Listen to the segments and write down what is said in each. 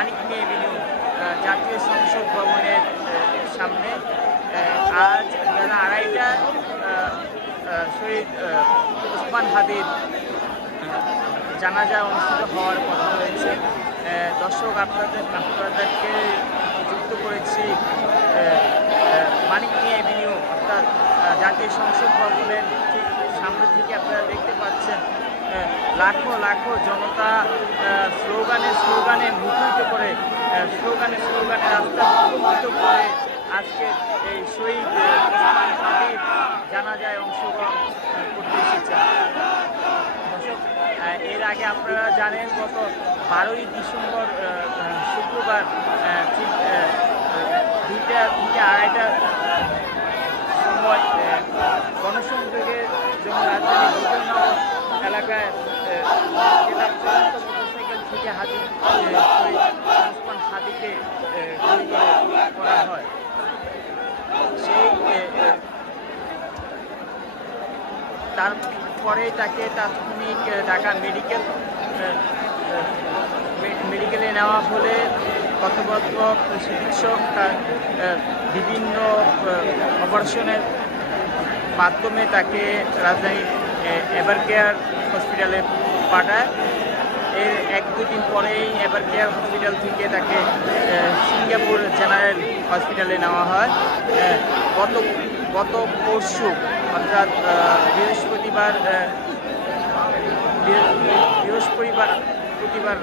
মানিক মিয়া Avenue জাতীয় সংসদ ভবনের সামনে আজ বেলা 2:30টায় শহীদ ওসমান হাদির জানাজা অনুষ্ঠিত হওয়ার কথা রয়েছে। দর্শক আপনাদেরকে যুক্ত করেছি মানিক মিয়া এভিনিউ অর্থাৎ জাতীয় সংসদ ভবনের ঠিক সামনে থেকে আপনারা দেখতে পাচ্ছেন লাখো লাখো জনতা স্লোগানে মুখরিত করে স্লোগানে রাস্তা মুখরিত করে আজকে এই শহীদ ওসমান হাদির জানাজায় অংশগ্রহণ করতে এসেছে। দর্শক, এর আগে আপনারা জানেন গত 12ই ডিসেম্বর শুক্রবার ঠিক 2:30টার সময় গণসংযোগের জন্য রাজধানীর বিজয়নগর এলাকায় মোটরসাইকেল থেকে ওসমান হাদিকে গুলি করা হয়। সেই তারপরে তাকে তাৎক্ষণিক ঢাকা মেডিকেলে নেওয়া হলে কর্তব্যরত চিকিৎসক তার বিভিন্ন অপারেশনের মাধ্যমে তাকে রাজধানীর এভারকেয়ার হসপিটালে পাঠায়। এর 1-2 দিন পরেই এভারকেয়ার হসপিটাল থেকে তাকে সিঙ্গাপুর জেনারেল হসপিটালে নেওয়া হয়। গত পরশু অর্থাৎ বৃহস্পতিবার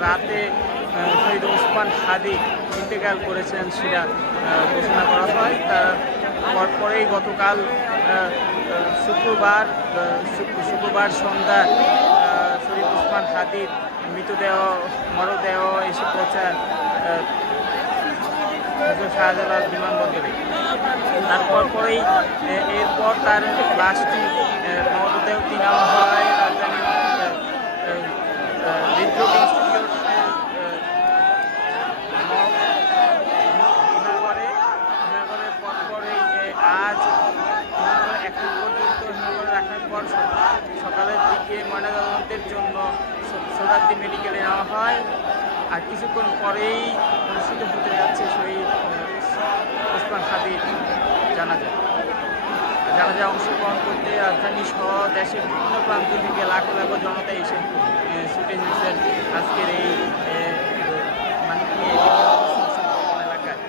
রাতে শহীদ ওসমান হাদি ইন্তেকাল করেছেন সেটা ঘোষণা করা হয়। তারপরেই গতকাল শুক্রবার সন্ধ্যায় শহীদ ওসমান হাদির মরদেহ এসে পৌঁছায় শাহজালাল বিমানবন্দরে। পরেই এরপর তার লাশটি মরদেহটি নেওয়া হয় রাজধানীর হৃদরোগ ইনস্টিটিউট পরেই আজ এখন পর্যন্ত হিমাগড়ে রাখার পর সকালের দিকে ময়নাতদন্তের জন্য সোহরাওয়ার্দী মেডিকেলে নেওয়া হয়। আর কিছুক্ষণ পরেই অনুষ্ঠিত হতে যাচ্ছে শহীদ ওসমান হাদির জানাজা অংশগ্রহণ করতে রাজধানী সহ দেশের বিভিন্ন প্রান্ত থেকে লাখো লাখো জনতা এসে ছুটে এসেছেন আজকের এই মানিক মিয়া এলাকায়।